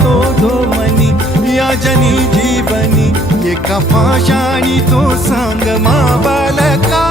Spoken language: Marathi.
तो धोमनी या जनी जीवनी एका पाशाणी तो सांग मा बालका